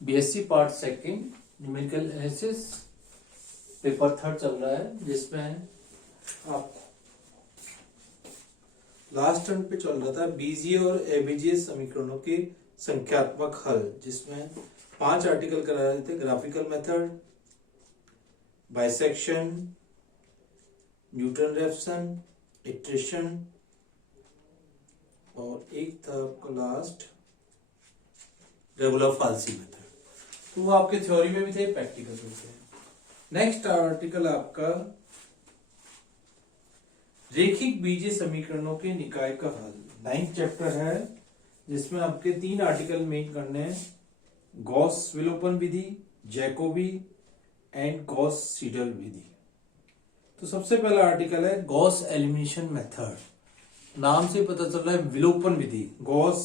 BSc part second numerical analysis paper 3 चल रहा है, जिसमें आप लास्ट टर्म पे चल रहा था बीजीय और एबीजीय समीकरणों के संख्यात्मक हल, जिसमें 5 आर्टिकल करा रहे थे। Graphical method, bisection, Newton Raphson, iteration और एक था आपका लास्ट रेगुलर फाल्सी मेथड। तो वो आपके थ्योरी में भी थे, प्रैक्टिकल में थे। नेक्स्ट आर्टिकल आपका रेखिक बीजीय समीकरणों के निकाय का हल, 9th चैप्टर है, जिसमें आपके 3 आर्टिकल मेक करने हैं। गॉस विलोपन विधि, जैकोबी एंड गॉस सीडल विधि। तो सबसे पहला आर्टिकल है गॉस एलिमिनेशन मेथड। नाम से पता चल रहा है विलोपन विधि, गॉस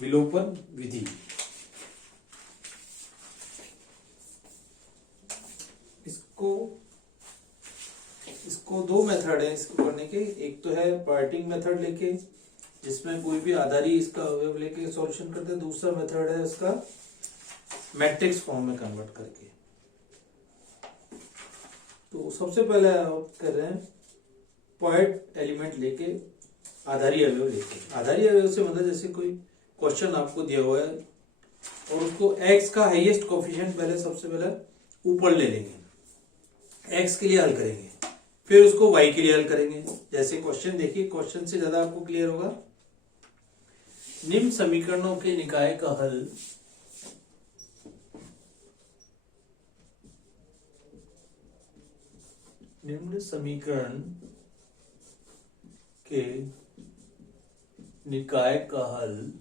विलोपन विधि। इसको 2 मेथड है इसको करने के। एक तो है पार्टिंग मेथड लेके, जिसमें कोई भी आधारी इसका अवयव लेके सॉल्यूशन करते हैं। दूसरा मेथड है इसका मैट्रिक्स फॉर्म में कन्वर्ट करके। तो सबसे पहले आप कर रहे हैं पॉइंट एलिमेंट लेके, आधारी अवयव लेके। आधारी अवयव से मतलब जैसे कोई क्वेश्चन आपको दिया हुआ है और उसको x का हाईएस्ट कोफिशिएंट पहले सबसे पहले ऊपर ले लेंगे, x के लिए हल करेंगे, फिर उसको y के लिए हल करेंगे। जैसे क्वेश्चन देखिए, क्वेश्चन से ज्यादा आपको क्लियर होगा। निम्न समीकरणों के निकाय का हल निम्न समीकरण के निकाय का हल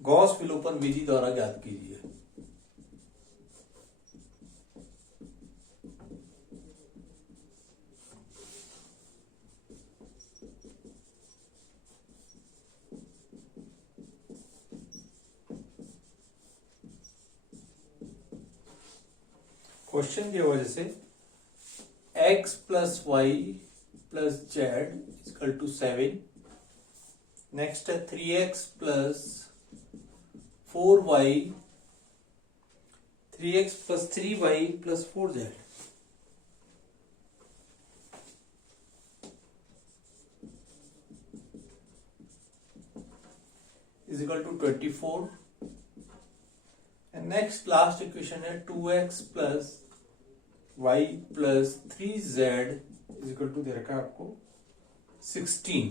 गॉस विलोपन विधि द्वारा ज्ञात कीजिए। क्वेश्चन की वजह से x plus Y plus Z equal to 7। Next है 3x plus 4y, 3x plus 3y plus 4z is equal to 24। And next last equation है 2x plus y plus 3z is equal to दे रखा है आपको 16।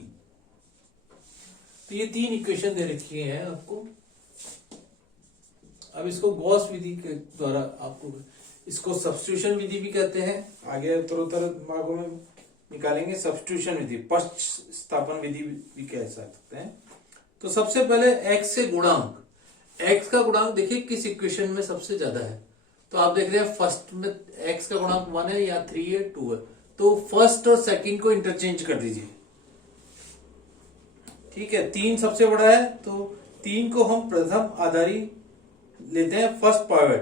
तो ये 3 equation दे रखी है आपको। अब इसको गॉस विधि के द्वारा आपको, इसको सब्स्टिट्यूशन विधि भी कहते हैं, आगे उत्तरोत्तर भागों में निकालेंगे। सब्स्टिट्यूशन विधि, पश्च स्थापन विधि भी कह सकते हैं। तो सबसे पहले x से गुणांक, x का गुणांक देखिए किस इक्वेशन में सबसे ज्यादा है। तो आप देख रहे हैं फर्स्ट में x का गुणांक 1 है या 3 है, 2 है। तो फर्स्ट और सेकंड को इंटरचेंज कर दीजिए, ठीक है। 3 सबसे बड़ा है, तो 3 को हम प्रथम आधारी लेते हैं, फर्स्ट पाइवट,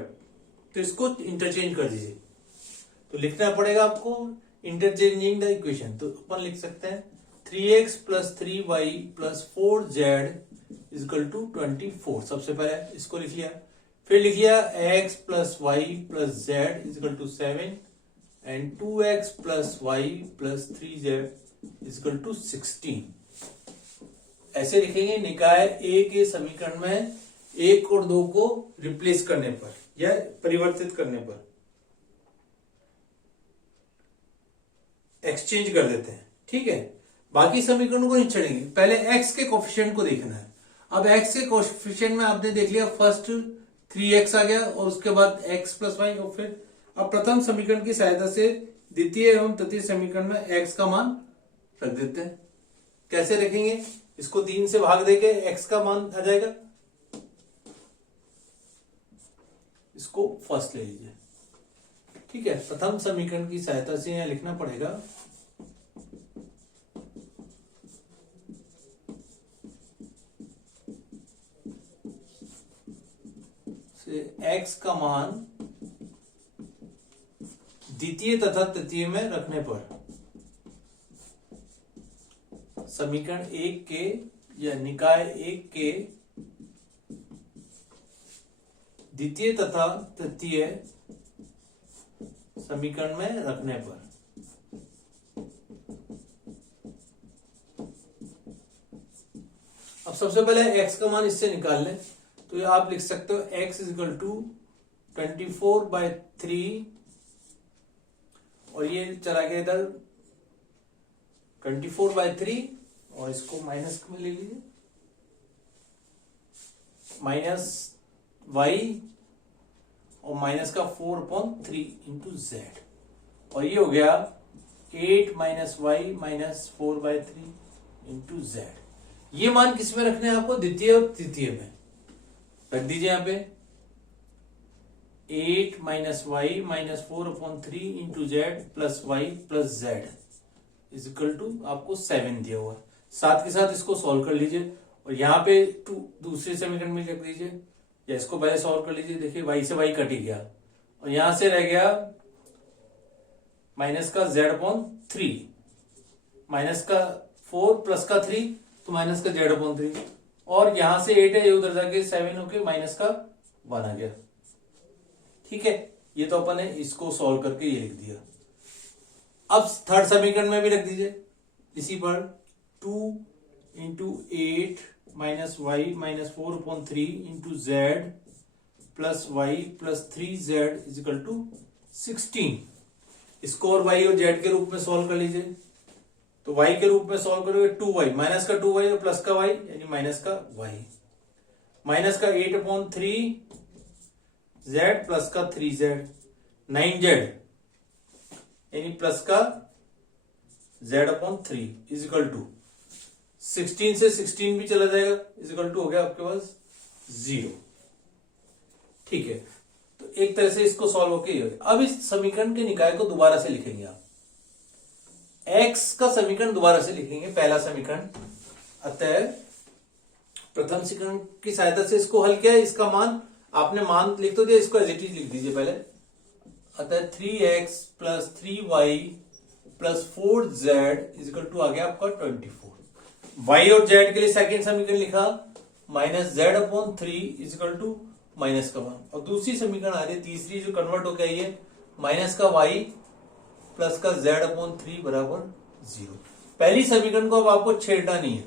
तो इसको इंटरचेंज कर दीजिए। तो लिखना पड़ेगा आपको इंटरचेंजिंग द इक्वेशन। तो अपन लिख सकते हैं 3x plus 3y plus 4z equal to 24। सबसे पहले इसको लिख लिया, फिर लिख लिया x plus Y plus Z equal to 7 and 2x plus Y plus 3z equal to 16। ऐसे लिखेंगे निकाय ए के समीकरण में 1 और 2 को रिप्लेस करने पर या परिवर्तित करने पर, एक्सचेंज कर देते हैं, ठीक है। बाकी समीकरणों को नहीं छोड़ेंगे, पहले x के कोफिशिएंट को देखना है। अब x के कोफिशिएंट में आपने देख लिया, फर्स्ट 3x आ गया और उसके बाद x प्लस वाई, और फिर अब प्रथम समीकरण की सहायता से द्वितीय एवं तृतीय समीकरण में x का मान रख देते हैं। कैसे रखेंगे, इसको 3 से भाग देके x का मान आ जाएगा, इसको फर्स्ट ले लीजिए, ठीक है। प्रथम समीकरण की सहायता से यहां लिखना पड़ेगा x का मान द्वितीय तथा तृतीय में रखने पर समीकरण 1 के या निकाय एक के द्वितीय तथा तृतीय समीकरण में रखने पर अब सबसे पहले x का मान इससे निकाल लें। तो ये आप लिख सकते हो x इजिकल टू 24/3 और ये चला गया इधर 24/3 और इसको माइनस में ले लीजिए, माइनस y और माइनस का 4/3 इंटू जेड और ये हो गया 8 minus Y minus 4/3 into Z. ये मान किस में रखने हैं आपको? द्वितीय और तृतीय में रख दीजिए। यहां पे 8 minus Y minus 4/3 into Z plus Y plus Z is equal to आपको 7 दिया हुआ है। साथ के साथ इसको सॉल्व कर लीजिए और यहाँ पे दूसरे समीकरण में रख दीजिए या इसको पहले सॉल्व कर लीजिए। देखिए y से y कट ही गया और यहां से रह गया माइनस का z/3 माइनस का 4 प्लस का 3 तो माइनस का z/3 और यहां से 8 है ये उधर जाके 7 होके माइनस का 1 आ गया। ठीक है, ये तो अपन ने इसको सॉल्व करके ये लिख दिया। अब थर्ड समीकरण में भी रख दीजिए इसी पर 2 into 8 minus Y minus 4/3 into Z plus Y plus 3z is equal to 16। इसको और y और z के रूप में सॉल्व कर लीजिए। तो y के रूप में सॉल्व करोगे 2y माइनस का 2y और प्लस का y यानी माइनस का y माइनस का 8/3 z प्लस का 3z 9z यानी प्लस का z/3 इज इक्वल टू 16 से 16 भी चला जाएगा इज इक्वल टू हो गया आपके पास 0। ठीक है, तो एक तरह से इसको सॉल्व होके ये हो गया। अब इस समीकरण के निकाय को दोबारा से लिखेंगे आप। x का समीकरण दोबारा से लिखेंगे, पहला समीकरण। अतः प्रथम समीकरण की सहायता से इसको हल किया। इसका मान आपने मान लिख तो दिया, इसको एज इट इज लिख दीजिए पहले। अतः 3x plus 3y plus 4z is equal to आ गया आपका 24। y और z के लिए सेकेंड समीकरण लिखा minus z/3 is equal to minus का 1 और दूसरी समीकरण आ रही है तीसरी जो कन्वर्ट होकर आई है माइनस का y प्लस का z/3 बराबर 0। पहली समीकरण को अब आपको छेड़ना नहीं है,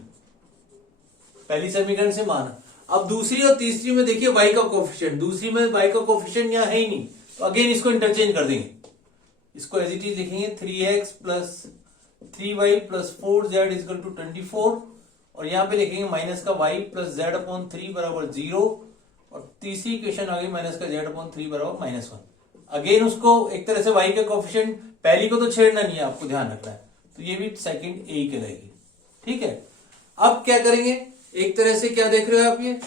पहली समीकरण से माना। अब दूसरी और तीसरी में देखिए y का कोफिशिएंट, दूसरी में y का कोफिशिएंट यहां है ही नहीं, तो अगेन इसको इंटरचेंज कर देंगे। इसको एज इट इज लिखेंगे 3x plus 3y plus 4z is equal to 24 और यहां पे लिखेंगे माइनस का y प्लस z/3 बराबर 0 और तीसरी इक्वेशन आ गई माइनस का z/3 बराबर -1। अगेन उसको एक तरह से y का कोफिशिएंट, पहली को तो छेड़ना नहीं है, आपको ध्यान रखना है, तो ये भी सेकंड ए कहलाएगी। ठीक है, अब क्या करेंगे, एक तरह से क्या देख रहे हो आप, ये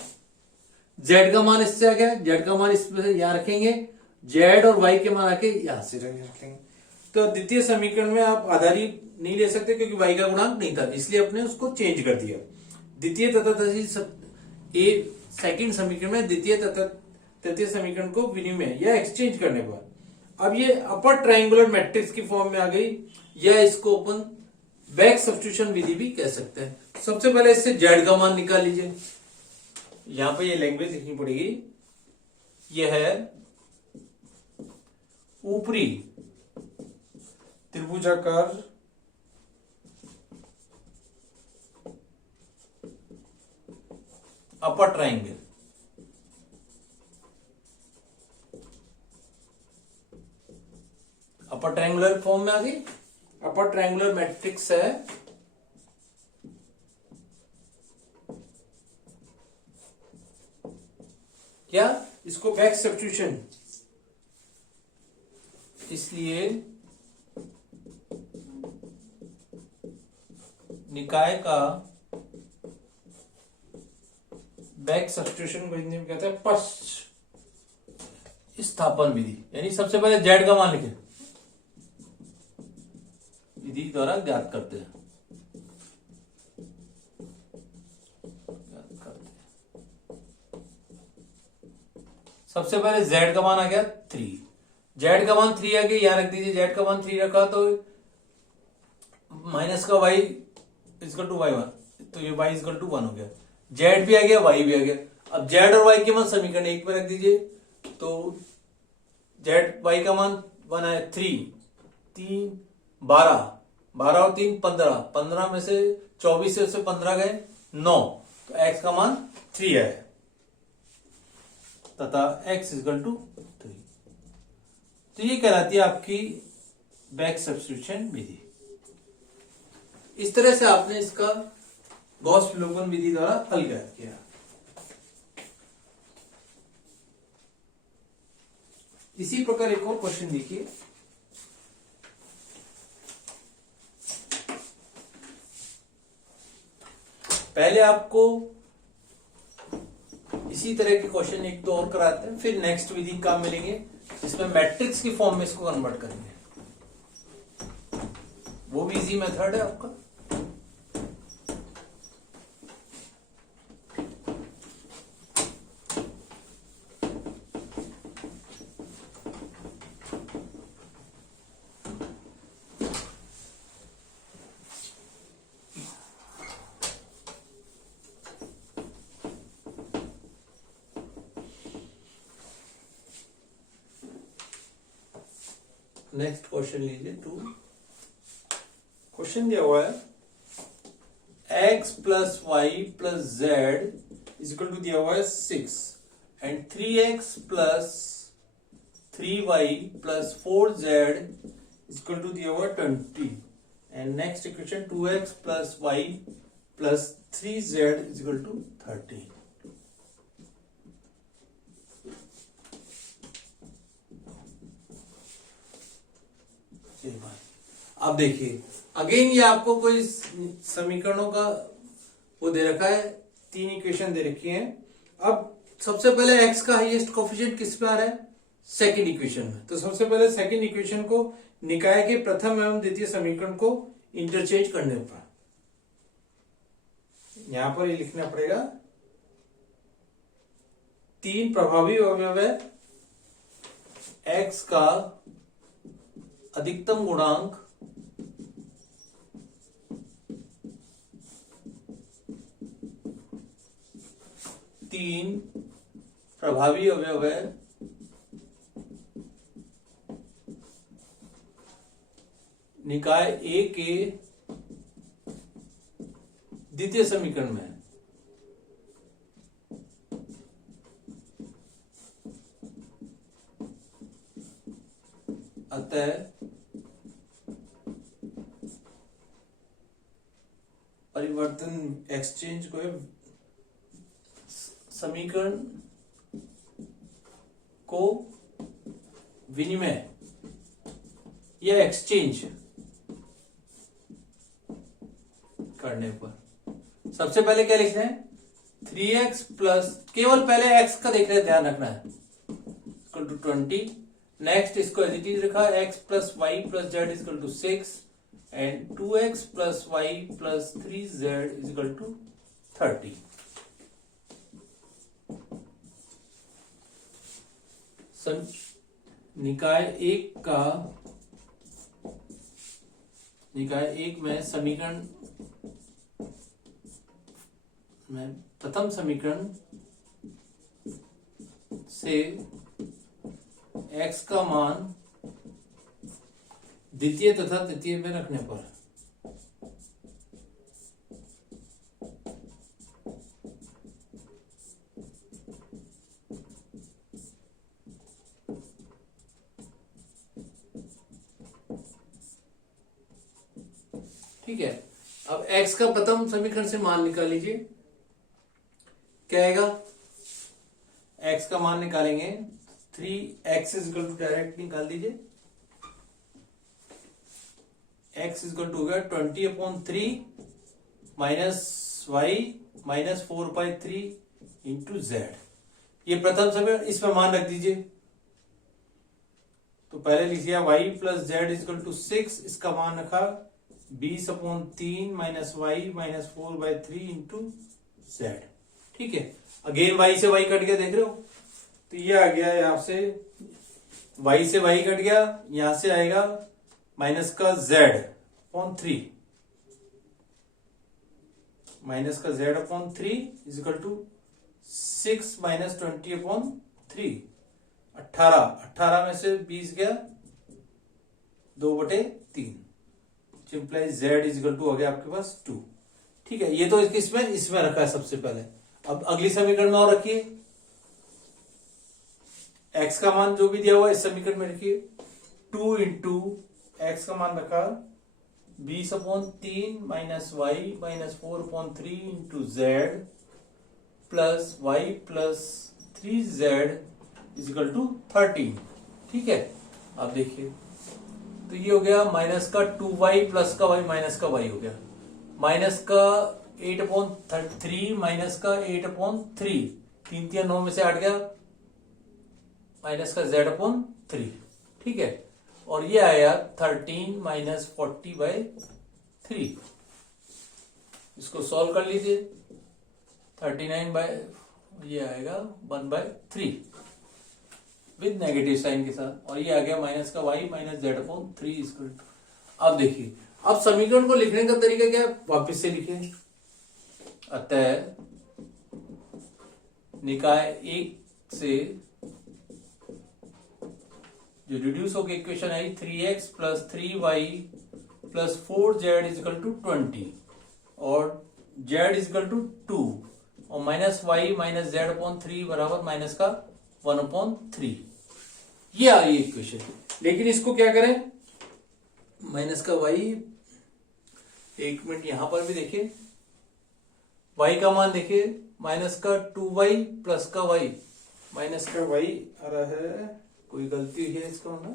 z का मान इससे आ गया, z का मान इसमें यहां रखेंगे, z और y के मान आके यहां से रखेंगे। तो द्वितीय समीकरण में आप आधारी नहीं ले सकते क्योंकि y का गुणांक नहीं था, इसलिए अपने उसको चेंज कर दिया। द्वितीय तथा सेकंड समीकरण में द्वितीय तथा तृतीय समीकरण को विनिमय या एक्सचेंज करने पर अब ये अपर ट्रायंगुलर मैट्रिक्स की फॉर्म में आ गई, या इसको अपन बैक सब्स्टिट्यूशन विधि भी कह सकते हैं। सबसे पहले इससे z का मान निकाल लीजिए। यहां पे ये लैंग्वेज लिखनी पड़ेगी, यह है ऊपरी त्रिभुजाकार अपर ट्रायंगल, अपर ट्रायंगुलर फॉर्म में आ गई। अपर ट्रायंगुलर मैट्रिक्स है क्या, इसको बैक सब्स्टिट्यूशन, इसलिए निकाय का बैक सब्स्टिट्यूशन को हिंदी में कहते हैं पश्च स्थापन विधि। यानी सबसे पहले z का मान लिखे, विधि द्वारा ज्ञात करते हैं, सबसे पहले z का मान आ गया 3, z का मान 3 आ गया, यहां रख दीजिए। z का मान 3 रखा तो माइनस का y इक्वल टू y1 तो ये y इक्वल टू 1 हो गया, z भी आ गया, y भी आ गया। अब z और y के मान समीकरण 1 में रख दीजिए, तो z y का मान 1 है 3 12 12 और 3 15, 15 में से 24 से 15 गए 9, तो x का मान 3 है तथा x इक्वल टू 3। तो ये कहलाती है आपकी बैक सब्स्टिट्यूशन विधि। इस तरह से आपने इसका गॉस विलोपन विधि द्वारा हल ज्ञात किया। इसी प्रकार एक और क्वेश्चन देखिए, पहले आपको इसी तरह के क्वेश्चन एक दो और कराते हैं, फिर नेक्स्ट विधि का मिलेंगे जिसमें मैट्रिक्स की फॉर्म में इसको कन्वर्ट करेंगे, वो भी इजी मेथड है आपका। नेक्स्ट क्वेश्चन लीजिए 2। क्वेश्चन दिया हुआ है x plus Y plus Z is equal to दिया हुआ है 6 and 3x plus 3y plus 4z is equal to दिया हुआ है 20 and next equation 2x plus Y plus 3z is equal to 30। अब देखिए अगेन ये आपको कोई समीकरणों का वो दे रखा है, 3 इक्वेशन दे रखी हैं। अब सबसे पहले x का हाईएस्ट कोफिशिएंट किस पे आ रहा है, सेकंड इक्वेशन में, तो सबसे पहले सेकंड इक्वेशन को निकाय के प्रथम एवं द्वितीय समीकरण को इंटरचेंज करने पर यहां पर ये लिखना पड़ेगा 3 प्रभावी अवयव है x का अधिकतम गुणांक तीन प्रभावी अवयव है निकाय ए के द्वितीय समीकरण में। अतः परिवर्तन एक्सचेंज को समीकरण को विनिमय या एक्सचेंज करने पर सबसे पहले क्या लिखना है, 3x प्लस, केवल पहले x का देख रहे हैं, ध्यान रखना है, इक्वल टू 20। नेक्स्ट इसको एज इट इज रखा x plus Y plus Z equal to 6 and 2x plus Y plus 3z equal to 30। निकाय एक में समीकरण में प्रथम समीकरण से x का मान द्वितीय तथा तृतीय में रखने पर ठीक है। अब x का प्रथम समीकरण से मान निकाल लीजिए, क्या आएगा, x का मान निकालेंगे 3x इक्वल टू डायरेक्ट निकाल दीजिए, x इक्वल टू होगा 20/3 minus Y minus 4/3 into Z. ये प्रथम समीकरण, इसमें मान रख दीजिए, तो पहले लिख दिया y plus Z equal to 6, इसका मान रखा 20/3 minus Y minus 4/3 into Z. ठीक है, अगेन y से y कट गया, देख रहे हो, तो ये आ गया यहां से y से y कट गया, यहां से आएगा माइनस का z/3 माइनस का z upon 3 is equal to 6 minus 20 upon 3, 18 में से 20 गया 2/3, implies z is equal to हो गया आपके पास 2। ठीक है, ये तो इसमें रखा है सबसे पहले। अब अगली समीकरण में और रखिए, x का मान जो भी दिया हुआ है इस समीकरण में रखिए। 2 इंटू एक्स का मान रखा 20/3 minus Y minus 4/3 into Z plus Y plus 3z is equal to 13। ठीक है, अब देखिए तो ये हो गया माइनस का 2y प्लस का y माइनस का y हो गया, माइनस का 8/3 माइनस का 8/3, 3 3 9 में से 8 गया, माइनस का z/3। ठीक है, और ये आया 13 माइनस 40/3। इसको सॉल्व कर लीजिए, 39 ये आएगा 1/3 विद नेगेटिव साइन के साथ, और ये आ गया माइनस का y माइनस z/3 इसको। अब देखिए, अब समीकरण को लिखने का तरीका क्या है, वापस से लिखिए। अतः निकाय एक से जो रिड्यूस होकर इक्वेशन आई 3x plus 3y plus 4z is equal to 20 और z इज इक्वल टू 2 और माइनस y माइनस z/3 बराबर माइनस का 1/3, ये आ रही है इक्वेशन। लेकिन इसको क्या करें, माइनस का y, एक मिनट यहां पर भी देखिए, y का मान देखिए माइनस का 2y प्लस का y, माइनस का y आ रहा है, कोई गलती है इसका होना,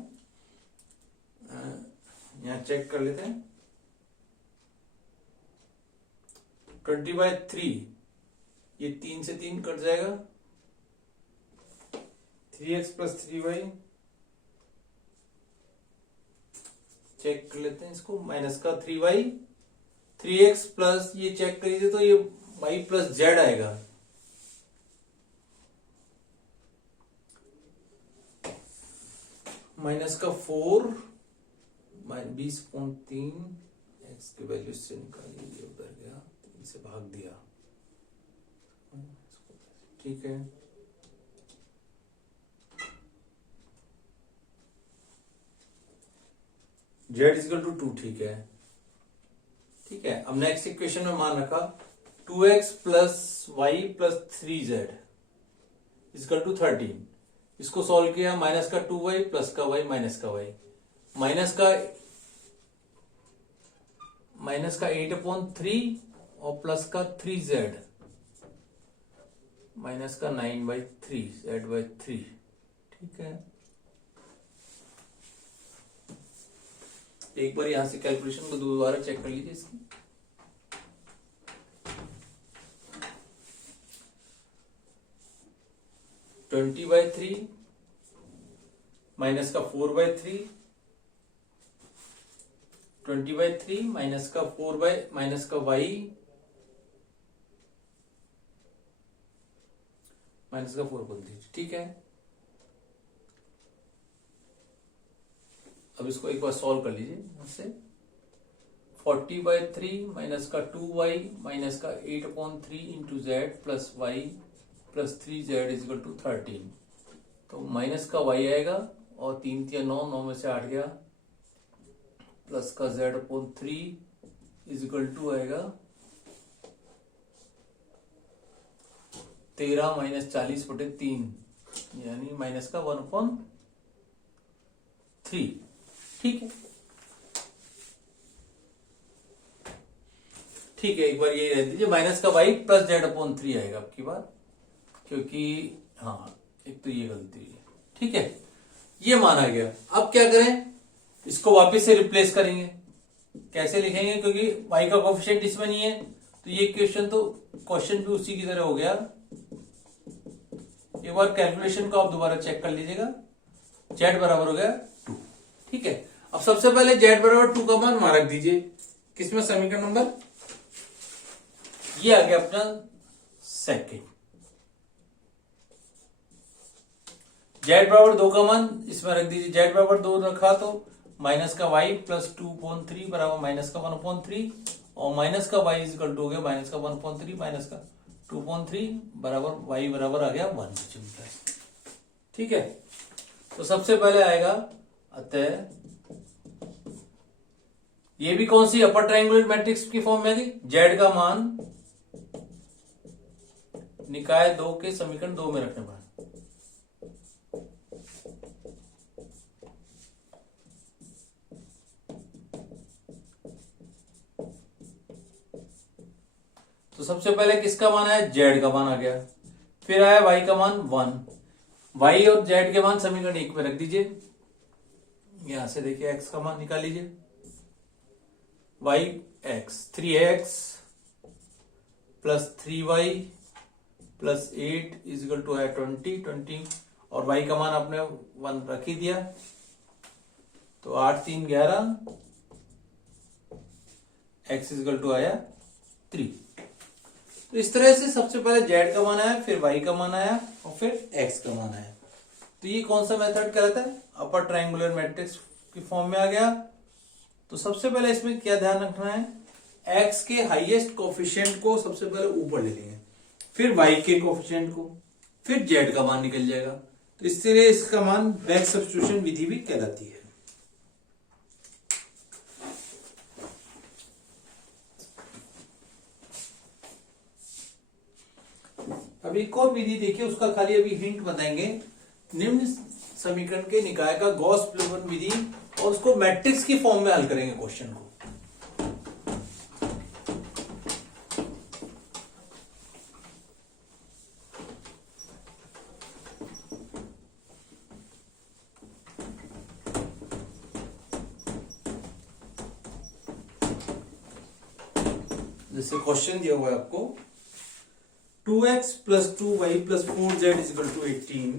यहां चेक कर लेते हैं। 20/3, ये 3 से 3 कट जाएगा, 3x प्लस 3y, चेक कर लेते हैं इसको, माइनस का 3y, 3x प्लस ये चेक कर लीजिए तो ये y प्लस z आएगा, माइनस का 4 20/3, एक्स की वैल्यू से निकालिए, ये उधर गया, 3 से भाग दिया। ठीक है, z इज इक्वल टू 2। ठीक है, ठीक है। अब नेक्स्ट इक्वेशन में मान रखा 2x plus Y plus 3z is equal to 13। इसको सॉल्व किया, माइनस का 2y प्लस का y माइनस का y, माइनस का 8/3 और प्लस का 3z, माइनस का 9/3 z/3। ठीक है, एक बार यहां से कैलकुलेशन को दोबारा चेक कर लीजिए इसकी। ट्वेंटी बाई 3 माइनस का 4/3, 20/3 माइनस का 4 माइनस का y माइनस का 4/3। ठीक है, अब इसको एक बार सॉल्व कर लीजिए यहां से। 40/3 माइनस का 2y माइनस का 8/3 into Z plus Y plus 3z is equal to 13। तो माइनस का y आएगा और 3 3 9, 9 में से 8 गया, प्लस का z/3 इज इक्वल टू आएगा 13 माइनस 40/3 यानी माइनस का 1/3। ठीक है, ठीक है, एक बार यही रह दीजिए, माइनस का y प्लस z/3 आएगा आपकी बात, क्योंकि हाँ एक तो ये गलती है। ठीक है, ये माना गया। अब क्या करें, इसको वापस से रिप्लेस करेंगे। कैसे लिखेंगे, क्योंकि y का कोफिशिएंट इसमें नहीं है, तो ये क्वेश्चन भी उसी की तरह हो गया। एक बार कैलकुलेशन को आप दोबारा चेक कर लीजिएगा। z बराबर हो गया 2। ठीक है, अब सबसे पहले z बराबर 2 का मान वहां रख दीजिए। किसमें, समीकरण नंबर, ये आ गया अपना सेकंड। z बराबर 2 का मान इसमें रख दीजिए। z बराबर 2 रखा तो माइनस का y प्लस 2/3 बराबर माइनस का 1/3 और माइनस का y इक्वल टू हो गया माइनस का 1.3 माइनस का 2.3 बराबर y बराबर आ गया 1। ठीक है, तो सबसे पहले आएगा अतः ये भी कौन सी अपर ट्रायंगुलर मैट्रिक्स की फॉर्म में थी, z का मान निकाय 2 के समीकरण 2 में रखने पर। तो सबसे पहले किसका मान आया, z का मान आ गया, फिर आया y का मान 1, y और z के मान समीकरण 1 में रख दीजिए। यहां से देखिए x का मान निकाल लीजिए, y x 3x plus 3y plus 8 is equal to है 20 और y का मान आपने 1 रख ही दिया, तो 8 3 11 x इजिकल टू आया 3। तो इस तरह से सबसे पहले z का मान आया, फिर y का मान आया और फिर x का मान आया। तो ये कौन सा मेथड कहलाता है, अपर ट्रायंगुलर मैट्रिक्स की फॉर्म में आ गया। तो सबसे पहले इसमें क्या ध्यान रखना है, x के हाईएस्ट कोफिशिएंट को सबसे पहले ऊपर ले लेंगे, फिर y के कोफिशिएंट को, फिर z का मान निकल जाएगा। तो इसलिए इसका मान बैक सब्स्टिट्यूशन विधि भी कहलाती है। अभी एक और विधि देखिए, उसका खाली अभी हिंट बताएंगे। निम्न समीकरण के निकाय का गॉस प्लेवन विधि, और उसको मैट्रिक्स की फॉर्म में हल करेंगे क्वेश्चन को। जैसे क्वेश्चन दिया हुआ है आपको 2x plus 2y plus 4z is equal to 18,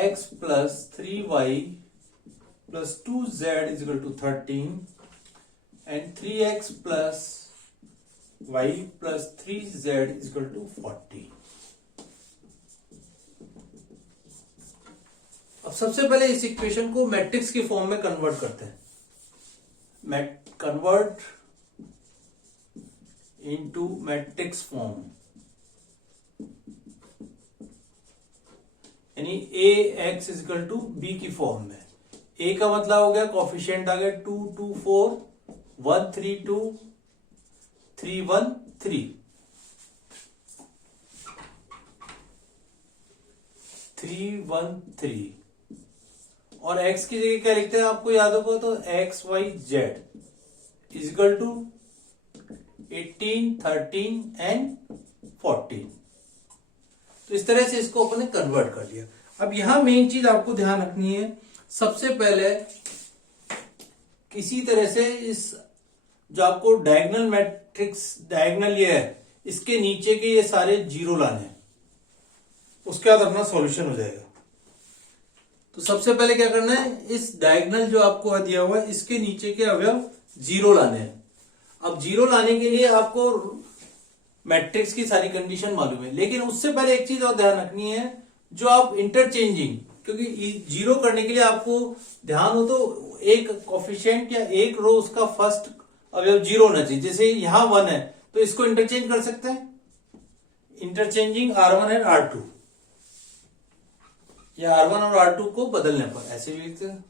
x plus 3y plus 2z is equal to 13 and 3x plus y plus 3z is equal to 40। अब सबसे पहले इस इक्वेशन को मैट्रिक्स की फॉर्म में कन्वर्ट करते हैं, कन्वर्ट इनटू मैट्रिक्स फॉर्म, यानी ए एक्स इजिकल टू बी की फॉर्म में। ए का मतलब हो गया कोफिशिएंट आ गया 2 2 4 1 3 2 3 1 3 3 1 3, और x की जगह क्या लिखते हैं आपको याद होगा, तो X Y Z is equal to 18 13 and 14। तो इस तरह से इसको अपने कन्वर्ट कर लिया। अब यहां मेन चीज आपको ध्यान रखनी है, सबसे पहले किसी तरह से इस जो आपको डायगोनल मैट्रिक्स डायगोनल ये है, इसके नीचे के ये सारे जीरो लाने हैं, उसके बाद अपना सॉल्यूशन हो जाएगा। तो सबसे पहले क्या करना है, इस डायगोनल जो आपको दिया हुआ है इसके नीचे के अवयव जीरो लाने हैं। अब जीरो लाने के लिए आपको मैट्रिक्स की सारी कंडीशन मालूम है, लेकिन उससे पहले एक चीज और ध्यान रखनी है, जो आप इंटरचेंजिंग, क्योंकि जीरो करने के लिए आपको ध्यान हो तो एक कोफिशिएंट या एक रो उसका फर्स्ट अवयव जीरो होना चाहिए। जैसे यहां 1 है तो इसको इंटरचेंज कर सकते हैं, इंटरचेंजिंग R1 एंड R2, या R1 और R2 को बदलने पर, ऐसे भी लिखते हैं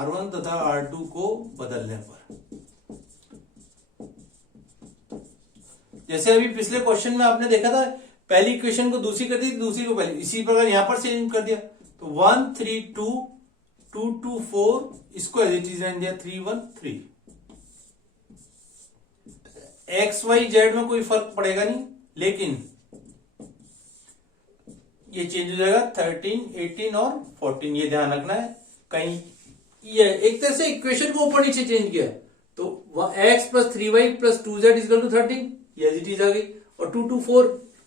R1 तथा R2 को बदलने पर। जैसे अभी पिछले क्वेश्चन में आपने देखा था, पहली इक्वेशन को दूसरी कर दी, दूसरी को पहली, इसी प्रकार यहां पर चेंज कर दिया। तो 1 3 2 2 2 4, इसको एज इट इज रहने दिया 3 1 3। एक्स वाई जेड में कोई फर्क पड़ेगा नहीं, लेकिन ये चेंज हो जाएगा 13 18 और 14, ये ध्यान रखना है। कहीं ये एक तरह से इक्वेशन को ऊपर नीचे चेंज किया है, तो x plus 3y plus 2z is equal to 13, ये एज इट इज आ गई, और 2 2 4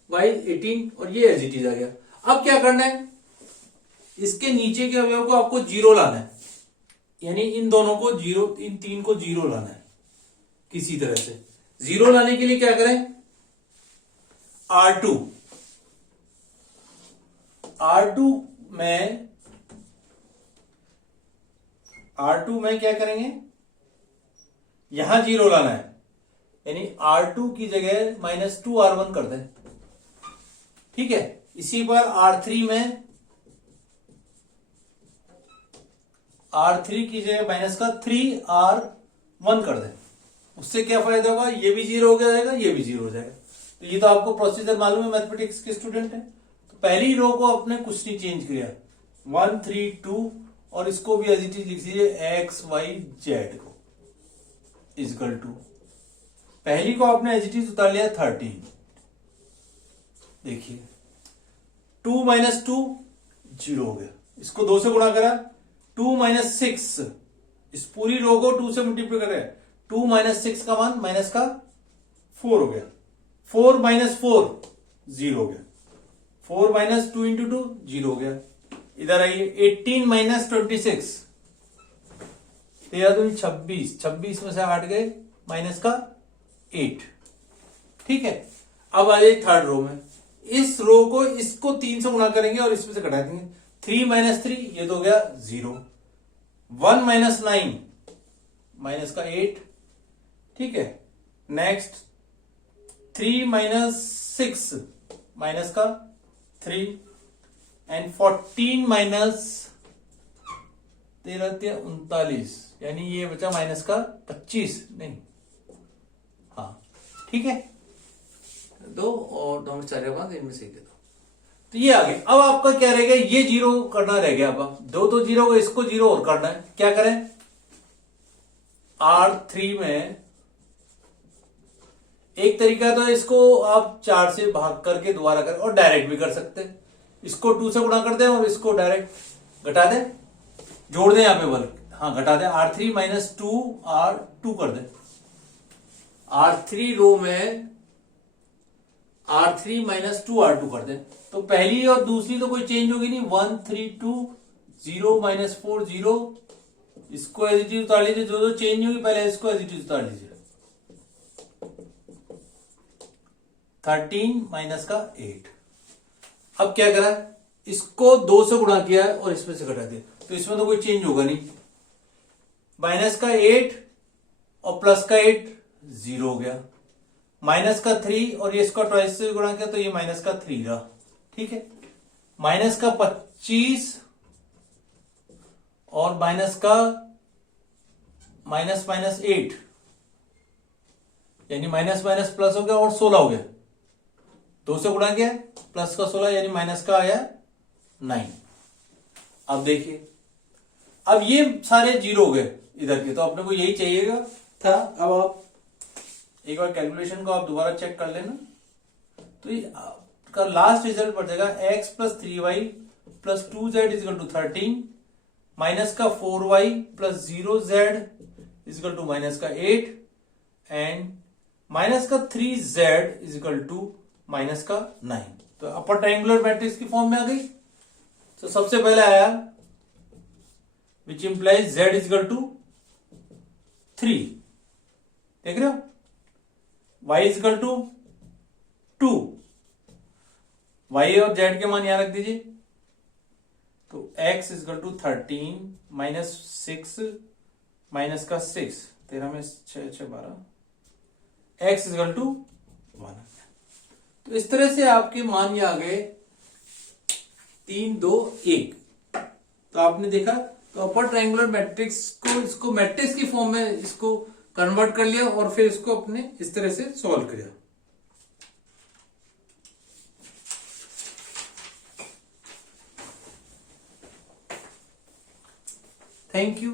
y 18, और ये एज इट इज आ गया। अब क्या करना है, इसके नीचे के अवयव को आपको जीरो लाना है, यानी इन दोनों को जीरो, इन तीन को जीरो लाना है। किसी तरह से जीरो लाने के लिए क्या करें, R2 में क्या करेंगे, यहां 0 लाना है, यानी R2 की जगह -2R1 कर दें। ठीक है, इसी पर R3 की जगह -3R1 कर दें। उससे क्या फायदा होगा, ये भी 0 हो जाएगा, ये भी 0 हो जाएगा। तो ये तो आपको प्रोसीजर मालूम है, मैथमेटिक्स के स्टूडेंट है। तो पहली रो को आपने कुछ नहीं चेंज किया, 1 3 2, और इसको भी एज इट इज लिख दीजिए XYZ को इजकल टू, पहली को आपने एज इट इज उतार लिया 13। देखिए 2 - 2 0 हो गया, इसको 2 से गुणा करा, 2 - 6, इस पूरी रो को 2 से मल्टीप्लाई कर रहे हैं, 2 - 6 का मान -4 हो गया, 4 - 4 0 हो गया, 4 - 2 × 2 0 हो गया। इधर आइए 18 - 26, 13 दूनी 26, 26 में से 8 गए, -8। ठीक है, अब आ जाए थर्ड रो में, इस रो को इसको 3 से गुणा करेंगे और इसमें से घटा देंगे, 3 - 3 ये तो हो गया 0, 1 - 9 -8। ठीक है, नेक्स्ट 3 - 6 -3, एंड 14 - 13 39, यानी ये बचा -25 नहीं, हाँ ठीक है, 2 और 2 4 बाद इनमें से दे दो, तो ये आ गया। अब आपका क्या रहेगा, ये 0 करना रह गया, अब 2 तो 0 हो, इसको 0 और करना है, क्या करें, R3 में एक तरीका तो इसको आप 4 से भाग करके दोबारा करें, और डायरेक्ट भी कर सकते हैं, इसको 2 से गुणा कर दें और इसको डायरेक्ट घटा दें, जोड़ दें यहां पे बल्कि, हाँ घटा दें, R3 - 2R2 कर दें। R3 रो में R3 - 2R2 कर दें, तो पहली और दूसरी तो कोई चेंज होगी नहीं, 1 3 2 0 - 4 0, इसको एज इट इज उतार लीजिए, जो चेंज होगी पहले इसको एज इट इज उतार लीजिए, 13 - 8। अब क्या करा, इसको 2 से गुणा किया है और इसमें से घटा दिया, तो इसमें तो कोई चेंज होगा नहीं, -8 और +8 0 हो गया, -3 और ये इसका ट्वाइस से गुणा किया तो ये -3 रहा। ठीक है, -25 और -8, यानी माइनस प्लस हो गया और 16 हो गया, 2 से गुणा किया, प्लस का 16 यानी माइनस का आया 9। अब देखिए, अब ये सारे 0 हो गए इधर के, तो अपने को यही चाहिएगा था। अब आप एक बार कैलकुलेशन को आप दोबारा चेक कर लेना, तो ये आपका लास्ट रिजल्ट पड़ जाएगा x + 3y + 2z = 13, माइनस का 4y + 0z = -8, एंड माइनस का 3z = -9। तो अपर ट्रायंगुलर मैट्रिक्स की फॉर्म में आ गई। तो सबसे पहले आया विच इंप्लाइज z = 3, देख रहे हो, y = 2, y और z के मान यहां रख दीजिए, तो x = 13 -6 -6, 13 में 6 6 12, x = 1। तो इस तरह से आपके मान ये आ गए 3 2 1। तो आपने देखा, तो अपर ट्रायंगुलर मैट्रिक्स को, इसको मैट्रिक्स की फॉर्म में इसको कन्वर्ट कर लिया और फिर इसको अपने इस तरह से सॉल्व किया। Thank you.